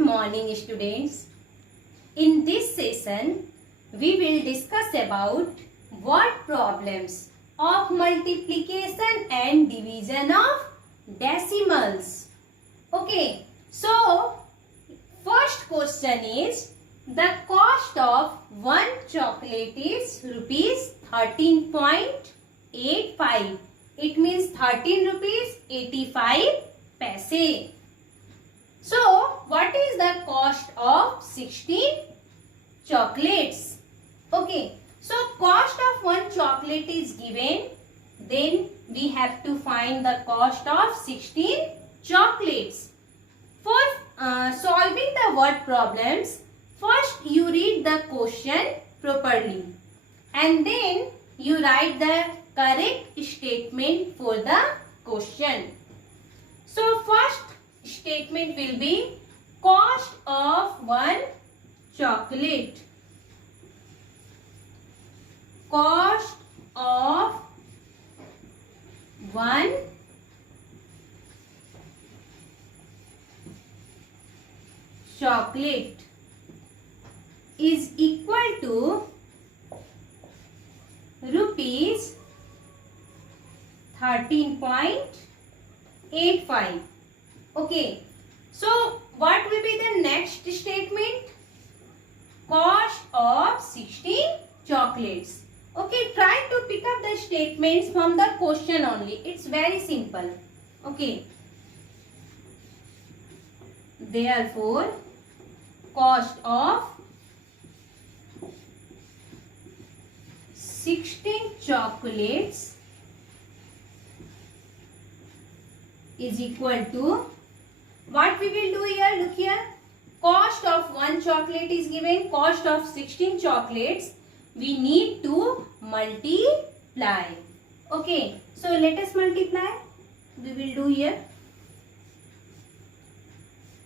morning students. In this session, we will discuss about word problems of multiplication and division of decimals. Okay, so first question is the cost of one chocolate is rupees 13.85. It means 13 rupees 85 paise. So, what is the cost of 16 chocolates? Okay, so cost of one chocolate is given. Then we have to find the cost of 16 chocolates. For solving the word problems, first you read the question properly and then you write the correct statement for the question. So first statement will be cost of one chocolate. Cost of one chocolate is equal to rupees 13.85. Okay, so what will be the next statement? Cost of 16 chocolates. Okay, try to pick up the statements from the question only. It's very simple. Okay, therefore cost of 16 chocolates is equal to, what we will do here, look here, cost of one chocolate is given, cost of 16 chocolates, we need to multiply. Okay, so let us multiply. We will do here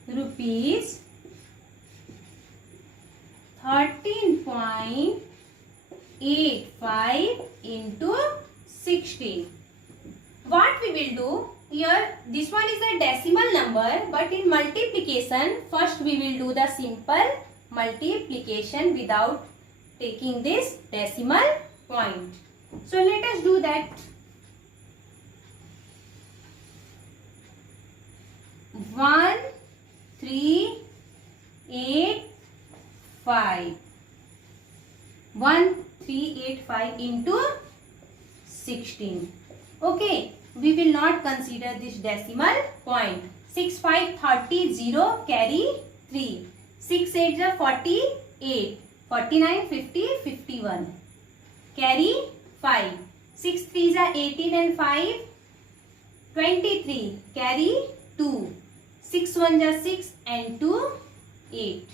rupees 13.85 into 16. What we will do here, this one is a decimal number, but in multiplication first we will do the simple multiplication without taking this decimal point. So let us do that. 1385. 1385 into 16. Okay, we will not consider this decimal point. 6 5 30, 0 carry 3. 6 8 is 48. 49 50 51. Carry 5. 6 3 is 18 and 5 23. Carry 2. 6 1 is 6 and 2 8.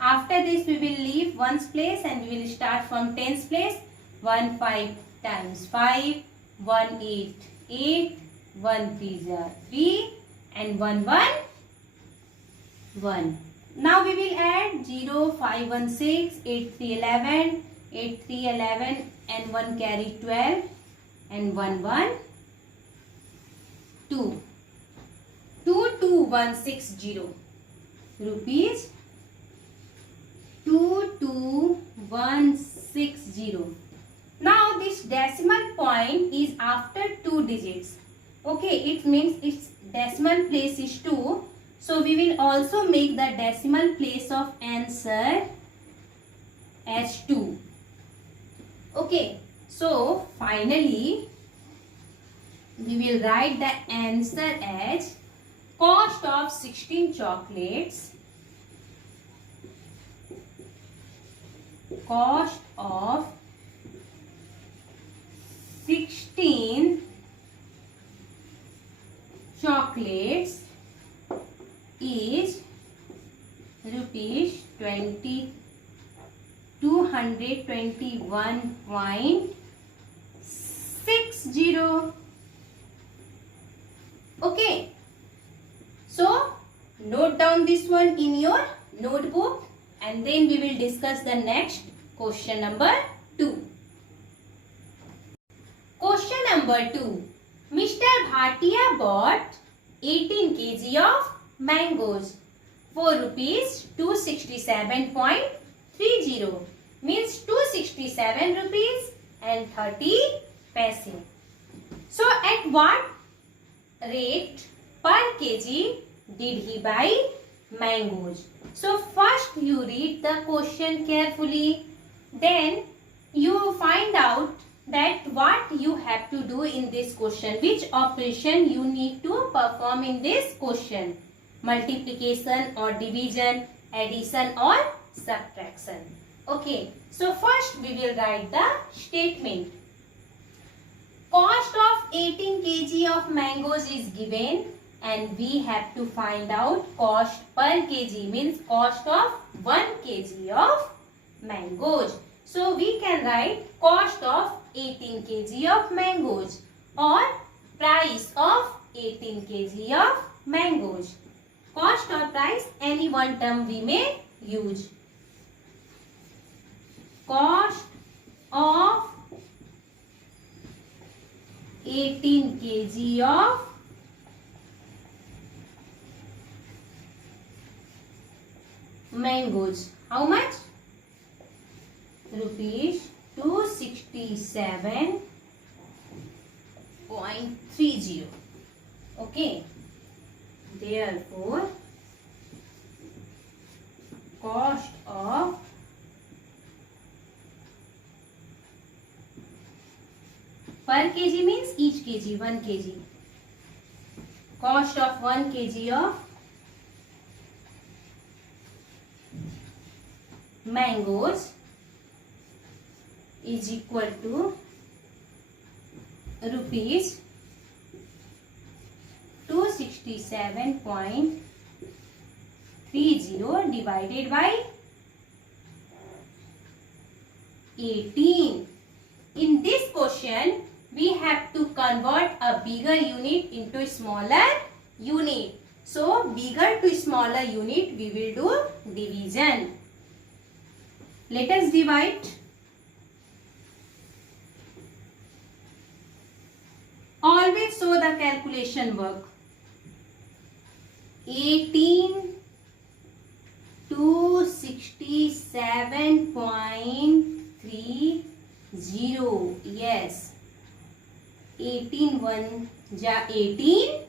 After this we will leave ones place and we will start from tens place. 1 5 times 5. 1 8 8. 1 3 is 3 and 1 1 1. Now we will add 0 5 1 6 8 3 11 8 3 11 and 1 carry 12 and 1 1 2. 22160 rupees 22160. Now this decimal point is after 2 digits. Okay, it means its decimal place is 2. So we will also make the decimal place of answer as 2. Okay, so finally we will write the answer as cost of 16 chocolates. Cost of 16 chocolates is rupees 221.60. Okay, so note down this one in your notebook and then we will discuss the next question number 2. Question number 2. Mr. Bhatia bought 18 kg of mangoes. 4 rupees 267.30 means 267 rupees and 30 paise. So at what rate per kg did he buy mangoes? So first you read the question carefully, then you find out that what you have to do in this question, which operation you need to perform in this question, multiplication or division, addition or subtraction. Okay, so first we will write the statement. Cost of 18 kg of mangoes is given and we have to find out cost per kg, means cost of 1 kg of mangoes. So we can write cost of 18 kg of mangoes or price of 18 kg of mangoes. Cost or price, any one term we may use. Cost of 18 kg of mangoes. How much? Rupees 267.30. Okay. Therefore, cost of per kg means each kg, 1 kg. Cost of 1 kg of mangoes is equal to rupees 267.30 divided by 18. In this question, we have to convert a bigger unit into a smaller unit. So, bigger to smaller unit, we will do division. Let us divide. Always show the calculation work. 18 267.30. Yes. 18 1 ja 18.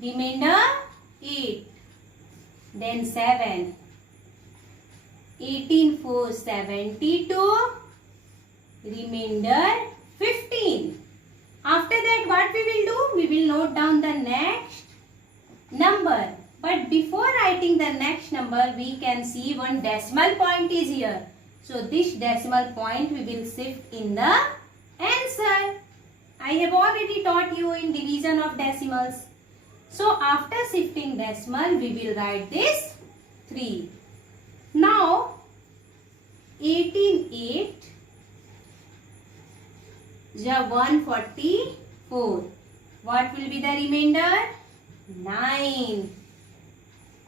Remainder 8. Then 7. 18 4 72. Remainder 15. After that, what we will do? We will note down the next number. But before writing the next number, we can see one decimal point is here. So this decimal point we will shift in the answer. I have already taught you in division of decimals. So after shifting decimal, we will write this 3. Now 18 8 144. What will be the remainder? 9.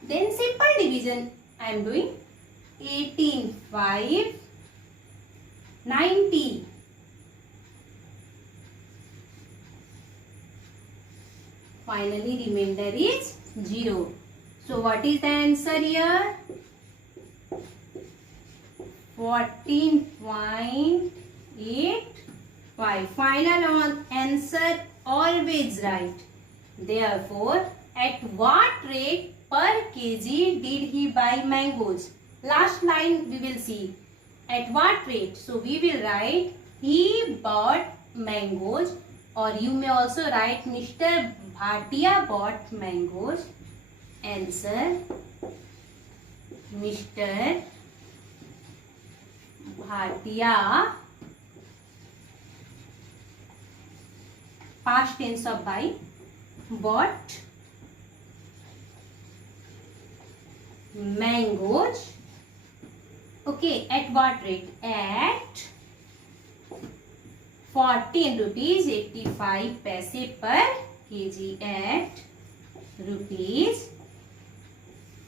Then simple division I am doing. 18 5 90. Finally remainder is 0. So what is the answer here? 14.85. Final answer always right. Therefore, at what rate per kg did he buy mangoes? Last line we will see. At what rate? So we will write he bought mangoes, or you may also write Mr. Bhatia bought mangoes. Answer: Mr. Bhatia, past tense of buy, bought mangoes. Okay, at what rate? At 14 rupees 85 paise per kg. At rupees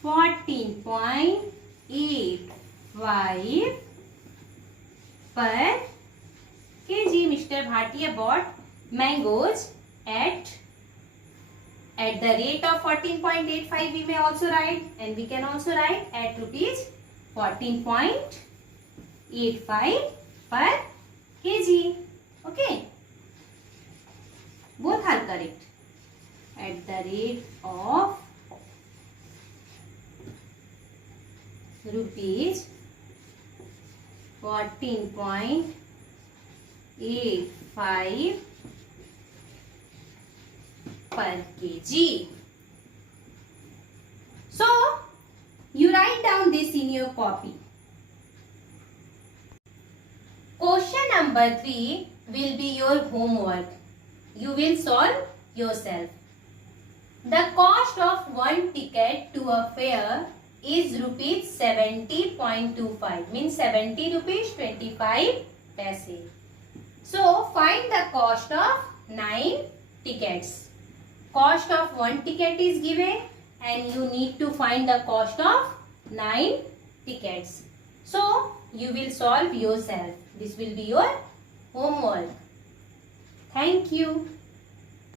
14.85 per kg. Mr. Bhatia bought mangoes at At the rate of 14.85 we may also write, and we can also write at rupees 14.85 per kg. Okay. Both are correct. At the rate of rupees 14.85 per kg. So, you write down this in your copy. Question number 3 will be your homework. You will solve yourself. The cost of one ticket to a fair is rupees 70.25, means 70 rupees 25 paise. So find the cost of 9 tickets. Cost of one ticket is given and you need to find the cost of 9 tickets. So you will solve yourself. This will be your homework. Thank you.